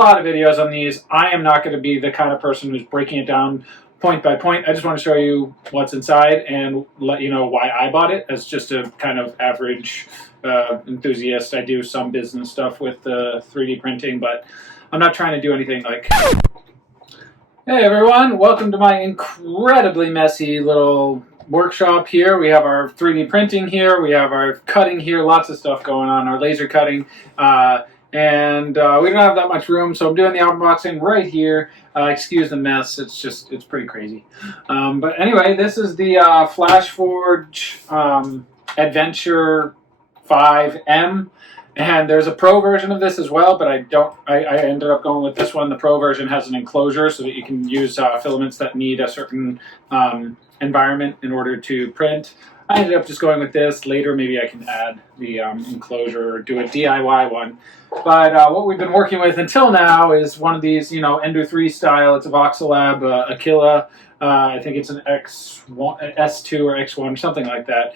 lot of videos on these. I am not going to be the kind of person who's breaking it down point by point. I just want to show you what's inside and let you know why I bought it as just a kind of average enthusiast. I do some business stuff with 3D printing, but I'm not trying to do anything like... Hey everyone, welcome to my incredibly messy little workshop here. We have our 3D printing here, we have our cutting here, lots of stuff going on, our laser cutting, and we don't have that much room, so I'm doing the unboxing right here. Excuse the mess, it's pretty crazy. But anyway, this is the Flashforge Adventure 5M. And there's a Pro version of this as well, but I ended up going with this one. The Pro version has an enclosure so that you can use filaments that need a certain environment in order to print. I ended up just going with this. Later, maybe I can add the enclosure or do a DIY one. But what we've been working with until now is one of these, Ender 3 style. It's a Voxelab Aquila. I think it's an X1, S2 or X1, something like that.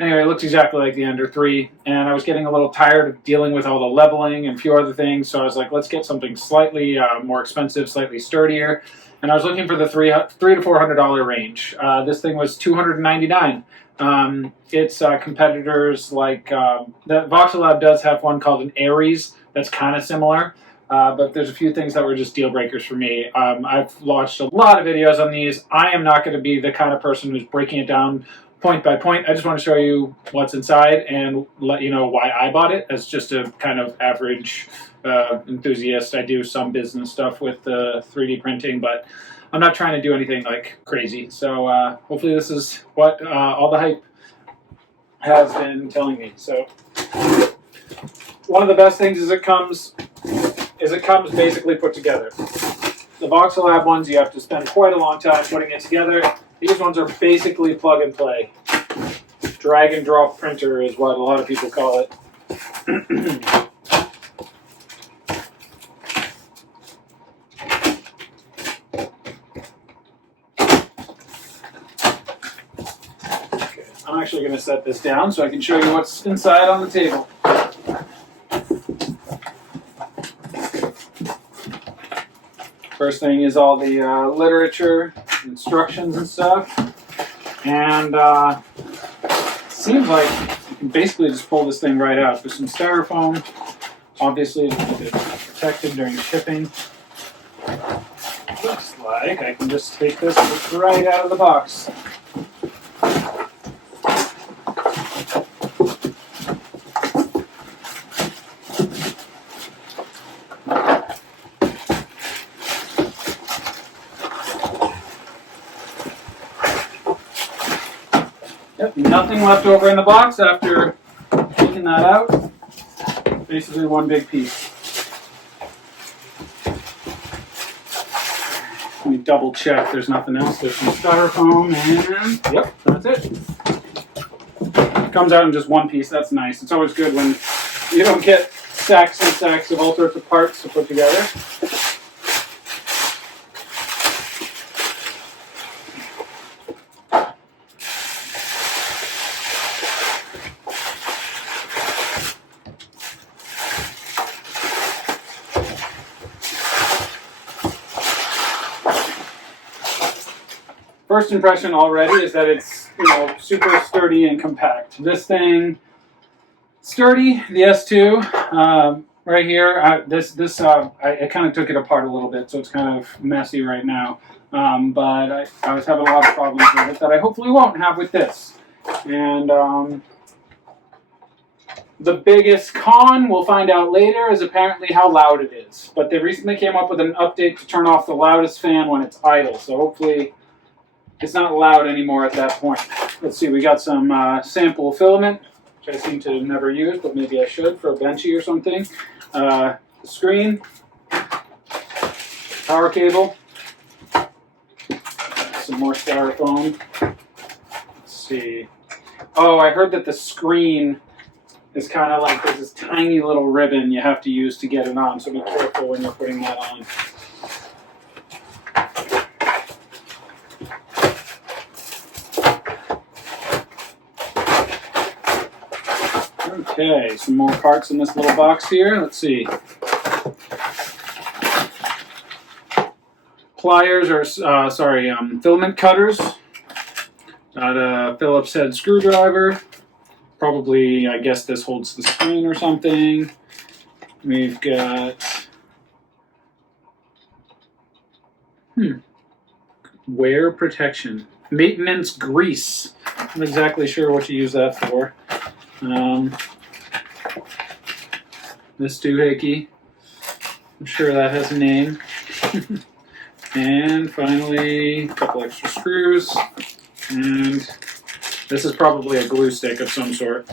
Anyway, it looks exactly like the Ender 3, and I was getting a little tired of dealing with all the leveling and a few other things, so I was like, let's get something slightly more expensive, slightly sturdier, and I was looking for the $300 to $400 range. This thing was $299. Its competitors, like, the Voxelab does have one called an Aries that's kind of similar, but there's a few things that were just deal breakers for me. I've watched a lot of videos on these. I am not going to be the kind of person who's breaking it down point by point. I just want to show you what's inside and let you know why I bought it as just a kind of average enthusiast. I do some business stuff with 3D printing, but I'm not trying to do anything like crazy. So hopefully this is what all the hype has been telling me. So one of the best things is it comes basically put together. The Voxelab ones, you have to spend quite a long time putting it together. These ones are basically plug and play. Drag and drop printer is what a lot of people call it. Okay, I'm actually going to set this down so I can show you what's inside on the table. First thing is all the literature, instructions and stuff, and it seems like you can basically just pull this thing right out. There's some styrofoam, obviously it's protected during shipping. Looks like I can just take this right out of the box. Yep, nothing left over in the box after taking that out. Basically one big piece. Let me double check there's nothing else. There's some styrofoam and yep, that's it. It comes out in just one piece. That's nice. It's always good when you don't get stacks and stacks of all sorts of parts to put together. First impression already is that it's super sturdy and compact. This thing, sturdy. The S2 right here. I kind of took it apart a little bit, so it's kind of messy right now. But I was having a lot of problems with it that I hopefully won't have with this. And the biggest con, we'll find out later, is apparently how loud it is. But they recently came up with an update to turn off the loudest fan when it's idle. So hopefully it's not loud anymore at that point. Let's see, we got some sample filament, which I seem to never use, but maybe I should for a benchy or something. The screen, power cable, some more styrofoam. Let's see. Oh, I heard that the screen is kind of like there's this tiny little ribbon you have to use to get it on, so be careful when you're putting that on. Okay, some more parts in this little box here. Let's see. pliers or filament cutters. Got a Phillips head screwdriver. Probably, I guess this holds the screen or something. We've got wear protection, maintenance grease. I'm not exactly sure what to use that for. This doohickey, I'm sure that has a name. And finally, a couple extra screws. And this is probably a glue stick of some sort.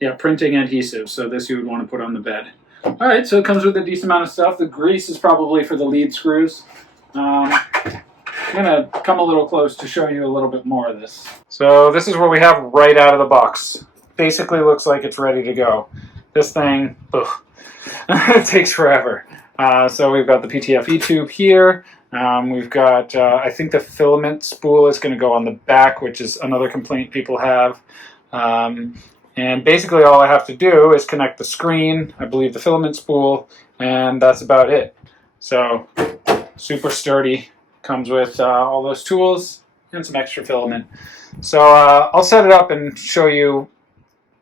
Yeah, printing adhesive. So this you would want to put on the bed. All right, so it comes with a decent amount of stuff. The grease is probably for the lead screws. I'm going to come a little close to show you a little bit more of this. So this is what we have right out of the box. Basically looks like it's ready to go. This thing, it takes forever. So we've got the PTFE tube here. We've got, I think the filament spool is going to go on the back, which is another complaint people have. And basically all I have to do is connect the screen, I believe the filament spool, and that's about it. So super sturdy, comes with all those tools and some extra filament. So I'll set it up and show you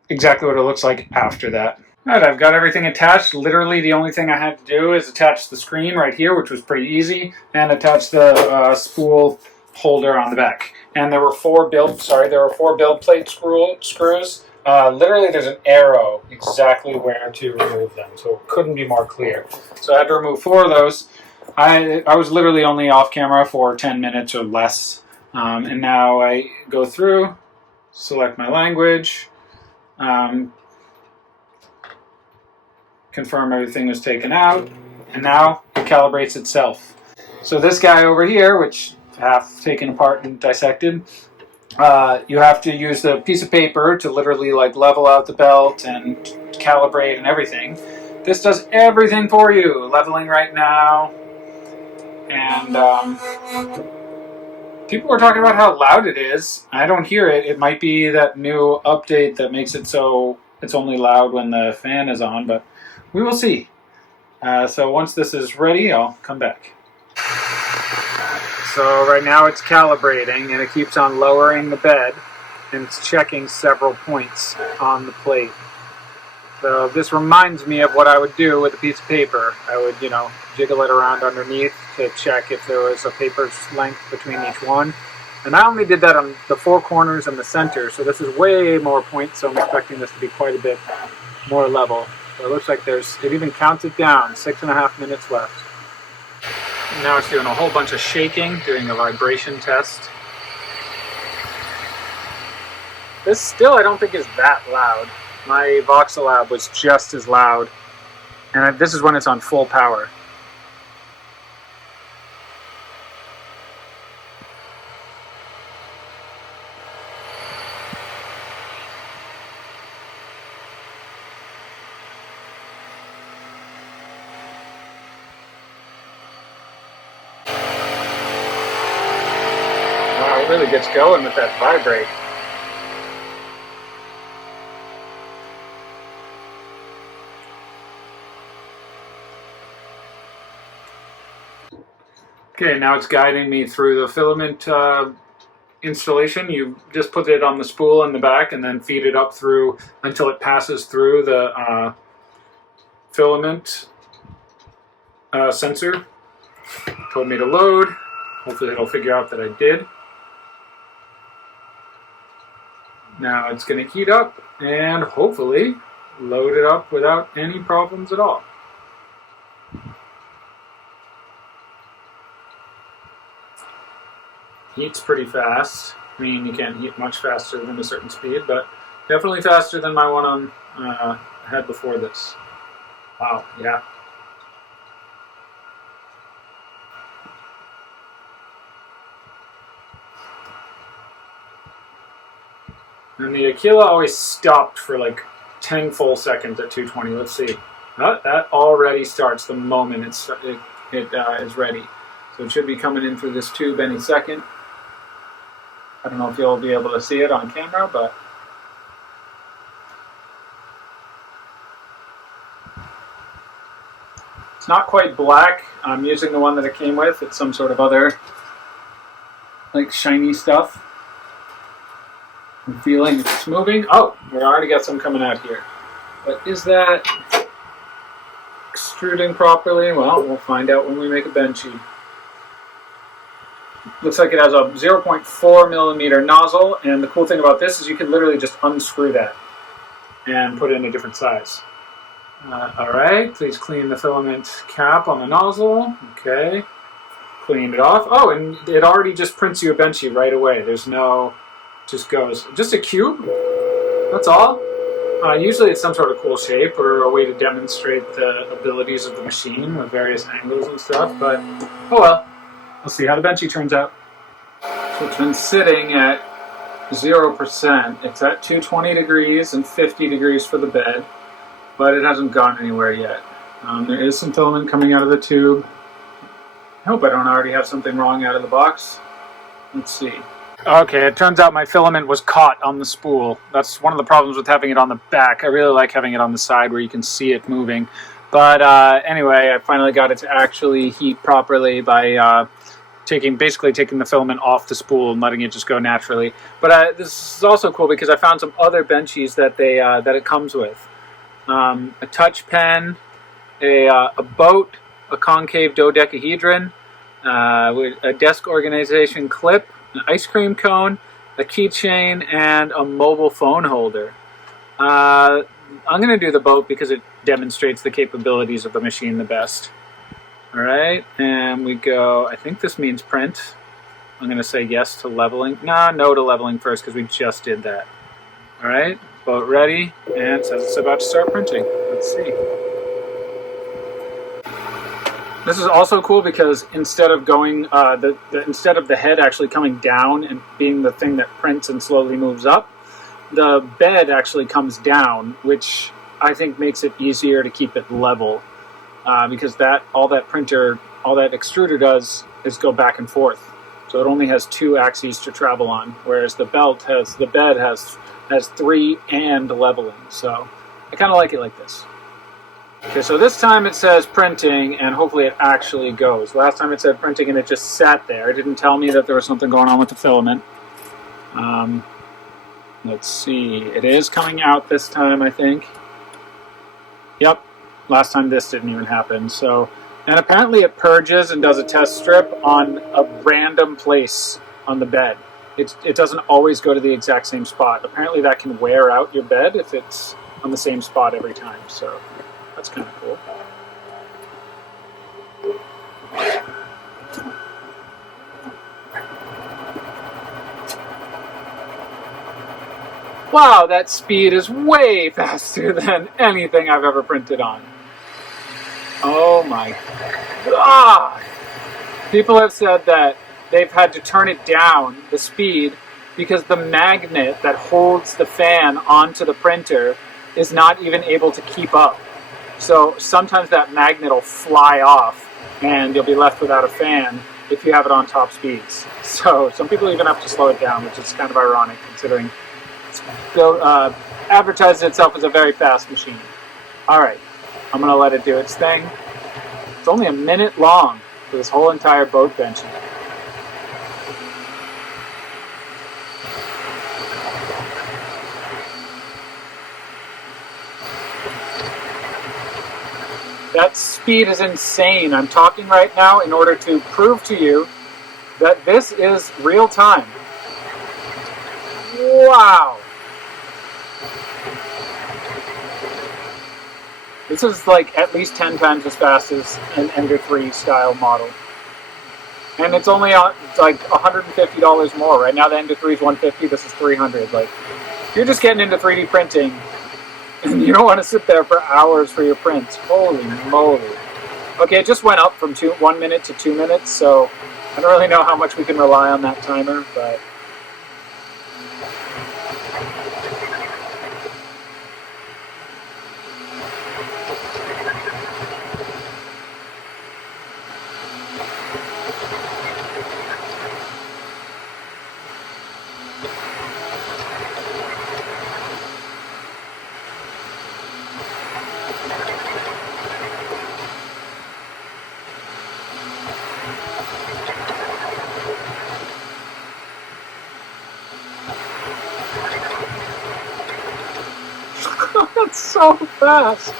exactly what it looks like after that. All right, I've got everything attached. Literally the only thing I had to do is attach the screen right here, which was pretty easy, and attach the spool holder on the back. And there were four build plate screws. Literally there's an arrow exactly where to remove them, so it couldn't be more clear. So I had to remove 4 of those. I was literally only off camera for 10 minutes or less. And now I go through, select my language, confirm everything was taken out, and now it calibrates itself. So this guy over here, which half taken apart and dissected, you have to use a piece of paper to literally like level out the belt and calibrate and everything. This does everything for you, leveling right now. And people were talking about how loud it is. I don't hear it. It might be that new update that makes it so it's only loud when the fan is on, but we will see. So once this is ready, I'll come back. So right now it's calibrating and it keeps on lowering the bed and it's checking several points on the plate. So this reminds me of what I would do with a piece of paper. I would, jiggle it around underneath to check if there was a paper's length between each one. And I only did that on the 4 corners and the center, so this is way more points, so I'm expecting this to be quite a bit more level. So it looks like it even counts it down, 6.5 minutes left. And now it's doing a whole bunch of shaking, doing a vibration test. This still I don't think is that loud. My Voxelab was just as loud, and this is when it's on full power. Wow, it really gets going with that vibrate. Okay, now it's guiding me through the filament installation. You just put it on the spool in the back and then feed it up through until it passes through the filament sensor. Told me to load. Hopefully it'll figure out that I did. Now it's going to heat up and hopefully load it up without any problems at all. Heats pretty fast. I mean, you can't heat much faster than a certain speed, but definitely faster than my one I had before this. Wow, yeah. And the Aquila always stopped for like 10 full seconds at 220. Let's see. That already starts the moment it is ready. So it should be coming in through this tube any second. I don't know if you'll be able to see it on camera, but not quite black. I'm using the one that it came with. It's some sort of other, like, shiny stuff. I'm feeling it's moving. Oh, we already got some coming out here. But is that extruding properly? Well, we'll find out when we make a benchy. Looks like it has a 0.4 millimeter nozzle, and the cool thing about this is you can literally just unscrew that and put it in a different size. Alright, please clean the filament cap on the nozzle. Okay, cleaned it off. Oh, and it already just prints you a benchy right away. There's no, just goes, just a cube, that's all. Usually it's some sort of cool shape or a way to demonstrate the abilities of the machine with various angles and stuff, but oh well. We'll see how the benchy turns out. So it's been sitting at 0%. It's at 220 degrees and 50 degrees for the bed, but it hasn't gone anywhere yet. There is some filament coming out of the tube. I hope I don't already have something wrong out of the box. Let's see. Okay, it turns out my filament was caught on the spool. That's one of the problems with having it on the back. I really like having it on the side where you can see it moving. But anyway, I finally got it to actually heat properly by basically taking the filament off the spool and letting it just go naturally. But this is also cool because I found some other benchies that it comes with. A touch pen, a boat, a concave dodecahedron, a desk organization clip, an ice cream cone, a keychain, and a mobile phone holder. I'm going to do the boat because it demonstrates the capabilities of the machine the best. Alright, and we go, I think this means print. I'm going to say yes to leveling. No to leveling first because we just did that. Alright, boat ready, and it says it's about to start printing. Let's see. This is also cool because instead of going, instead of the head actually coming down and being the thing that prints and slowly moves up, the bed actually comes down, which I think makes it easier to keep it level. Because all that extruder does is go back and forth. So it only has 2 axes to travel on, whereas the bed has 3 and leveling. So I kind of like it like this. Okay, so this time it says printing, and hopefully it actually goes. Last time it said printing and it just sat there. It didn't tell me that there was something going on with the filament. Let's see. It is coming out this time, I think. Yep. Last time this didn't even happen. So, and apparently it purges and does a test strip on a random place on the bed. It doesn't always go to the exact same spot. Apparently that can wear out your bed if it's on the same spot every time. So that's kind of cool. Wow, that speed is way faster than anything I've ever printed on. Oh my God! People have said that they've had to turn it down, the speed, because the magnet that holds the fan onto the printer is not even able to keep up. So sometimes that magnet will fly off and you'll be left without a fan if you have it on top speeds. So some people even have to slow it down, which is kind of ironic considering it's advertises itself as a very fast machine. Alright, I'm going to let it do its thing. It's only a minute long for this whole entire boat benching. That speed is insane. I'm talking right now in order to prove to you that this is real time. Wow! This is like at least 10 times as fast as an Ender 3 style model. And it's only like $150 more. Right now the Ender 3 is $150, this is $300. Like, if you're just getting into 3D printing and you don't want to sit there for hours for your prints, holy moly. Okay, it just went up from 1 minute to 2 minutes, so I don't really know how much we can rely on that timer, but That's so fast.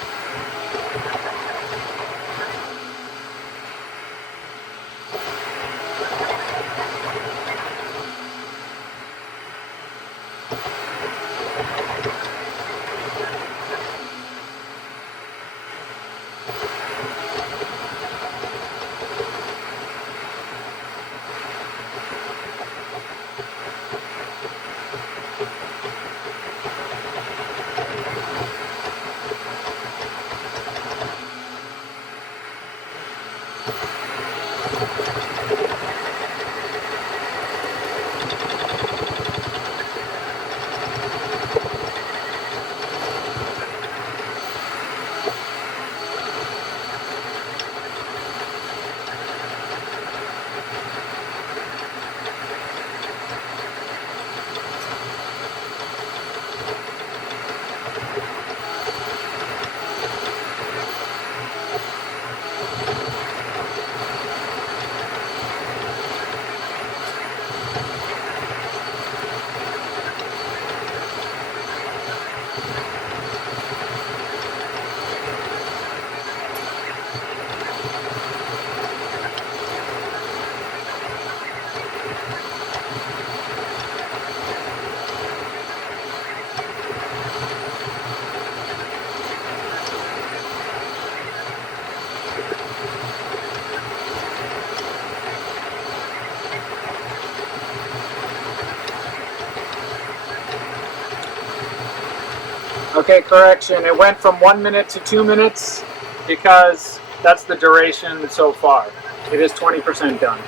Okay, correction. It went from 1 minute to 2 minutes because that's the duration so far. It is 20% done.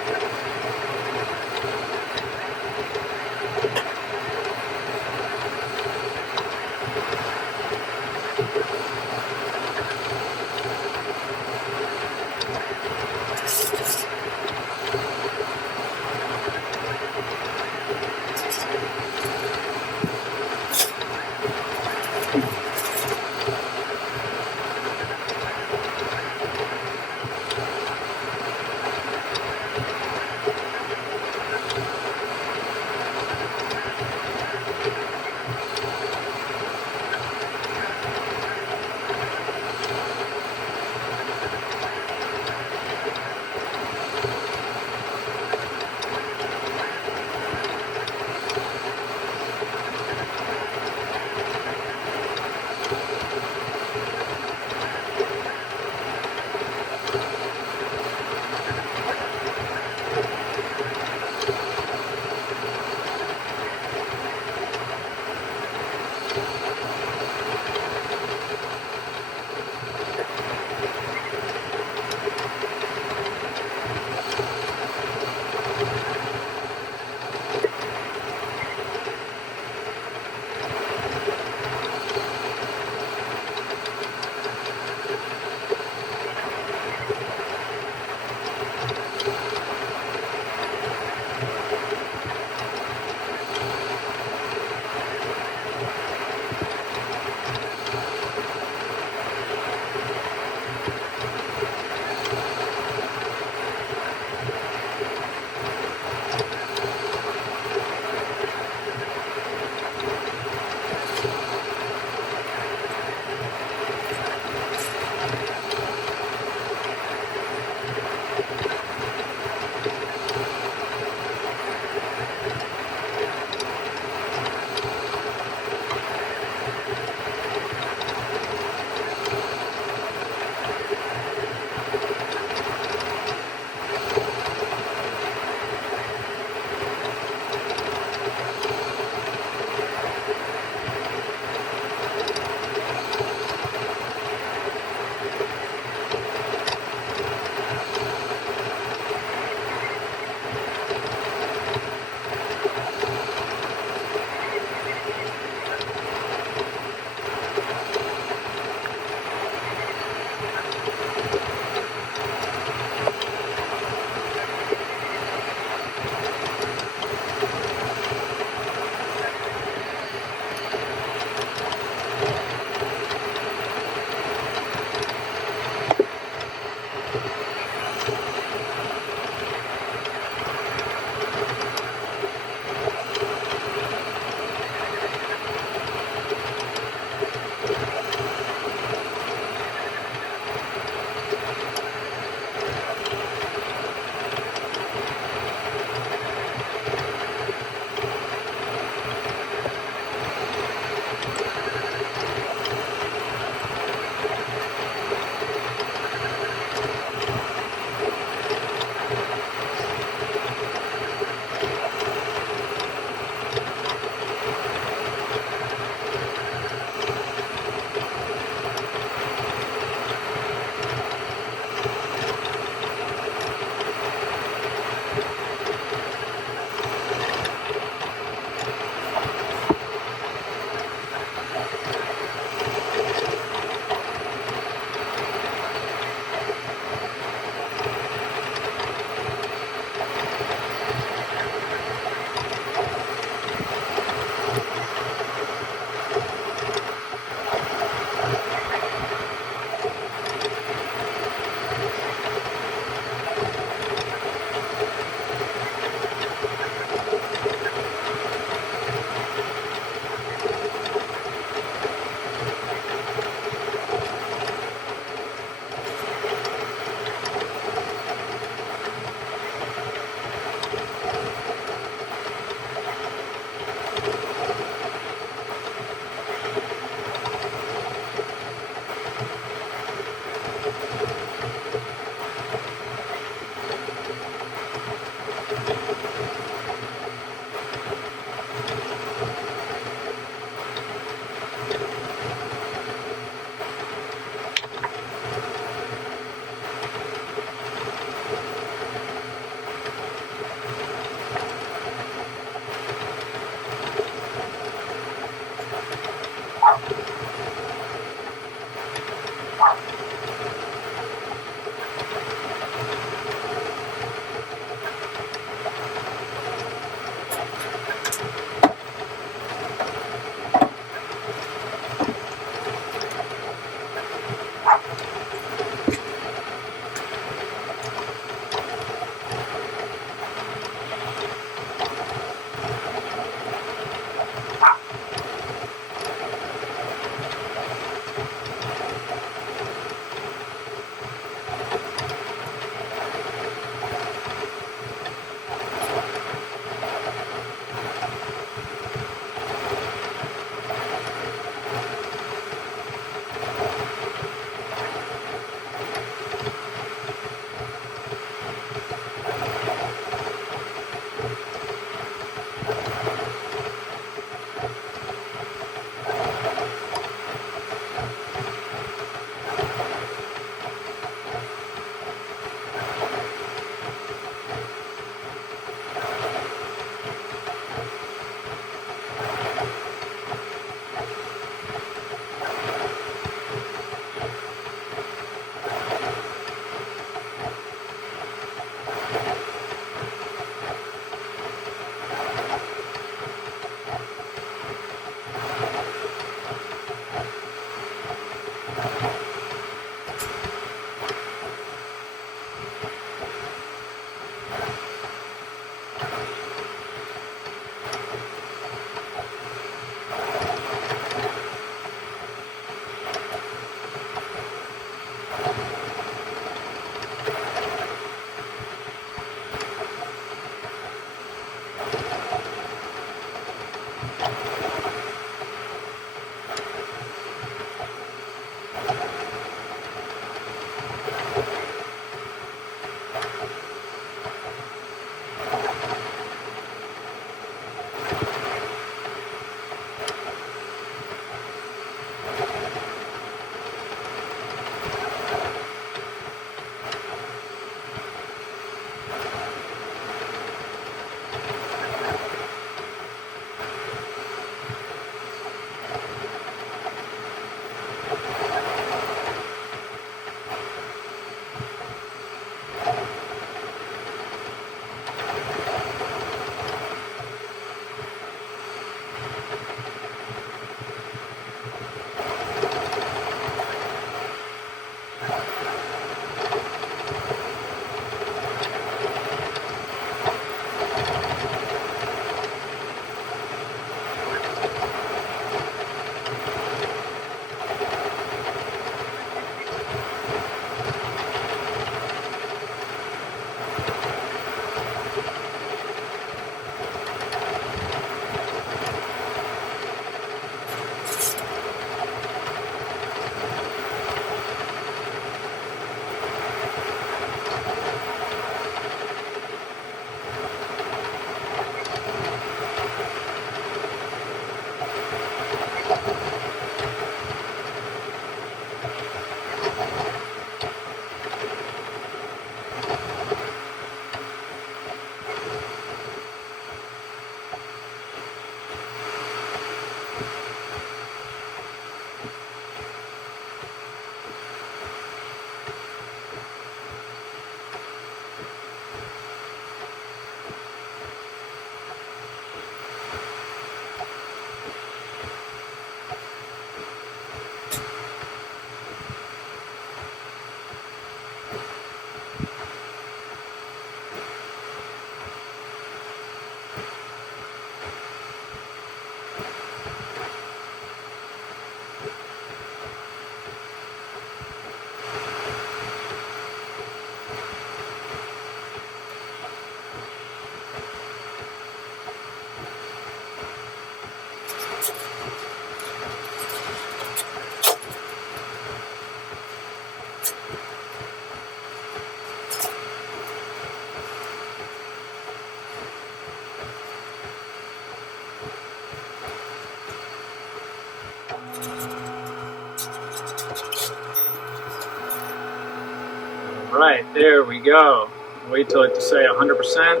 Right, there we go. Wait till it to say 100%.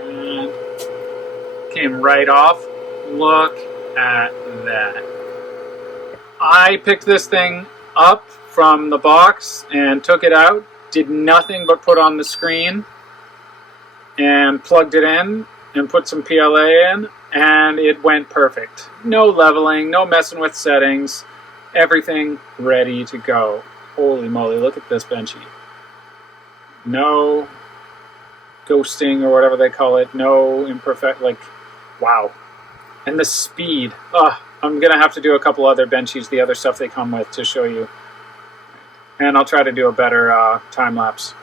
And came right off. Look at that. I picked this thing up from the box and took it out. Did nothing but put on the screen and plugged it in and put some PLA in, and it went perfect. No leveling, no messing with settings. Everything ready to go. Holy moly, look at this benchy. No ghosting or whatever they call it. No imperfect, like, wow. And the speed. I'm going to have to do a couple other benchies, the other stuff they come with, to show you. And I'll try to do a better time lapse.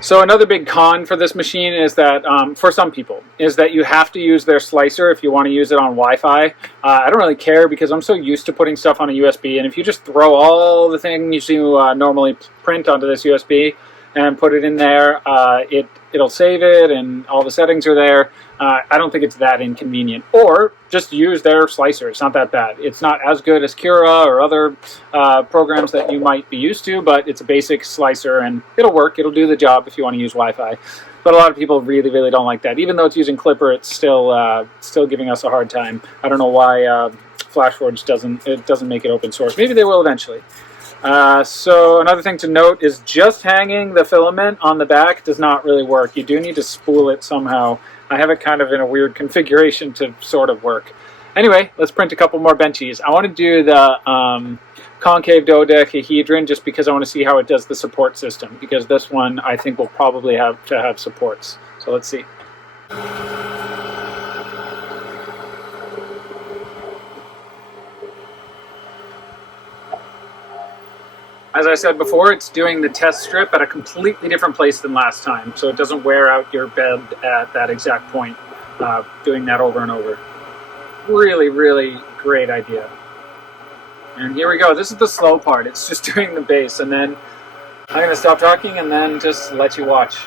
So another big con for this machine is that, for some people, is that you have to use their slicer if you want to use it on Wi-Fi. I don't really care because I'm so used to putting stuff on a USB, and if you just throw all the things you normally print onto this USB and put it in there, it'll save it and all the settings are there. I don't think it's that inconvenient. Or just use their slicer. It's not that bad. It's not as good as Cura or other programs that you might be used to, but it's a basic slicer and it'll work. It'll do the job if you want to use Wi-Fi. But a lot of people really, really don't like that. Even though it's using Clipper, it's still giving us a hard time. I don't know why Flashforge doesn't make it open source. Maybe they will eventually. So another thing to note is just hanging the filament on the back does not really work. You do need to spool it somehow. I have it kind of in a weird configuration to sort of work. Anyway, let's print a couple more benchies. I want to do the concave dodecahedron just because I want to see how it does the support system, because this one I think will probably have to have supports. So let's see. As I said before, it's doing the test strip at a completely different place than last time, so it doesn't wear out your bed at that exact point, doing that over and over. Really, really great idea. And here we go. This is the slow part. It's just doing the base, and then I'm going to stop talking and then just let you watch.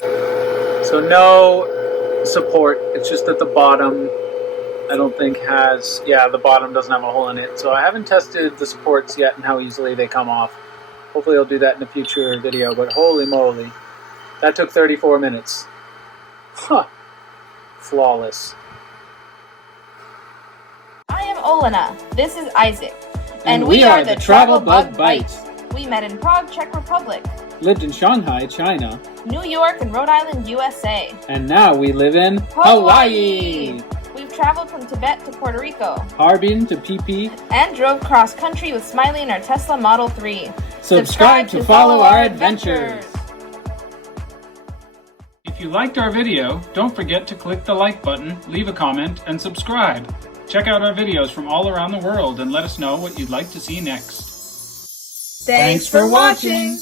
So no support, it's just that the bottom I don't think has, yeah, the bottom doesn't have a hole in it. So I haven't tested the supports yet and how easily they come off. Hopefully I'll do that in a future video, but holy moly. That took 34 minutes. Huh. Flawless. I am Olena. This is Isaac. And we are the TravelBugBite. We met in Prague, Czech Republic. Lived in Shanghai, China. New York and Rhode Island, USA. And now we live in Hawaii. We've traveled from Tibet to Puerto Rico. Harbin to PP. And drove cross country with Smiley in our Tesla Model 3. Subscribe to follow our adventures. If you liked our video, don't forget to click the like button, leave a comment, and subscribe. Check out our videos from all around the world and let us know what you'd like to see next. Thanks for watching!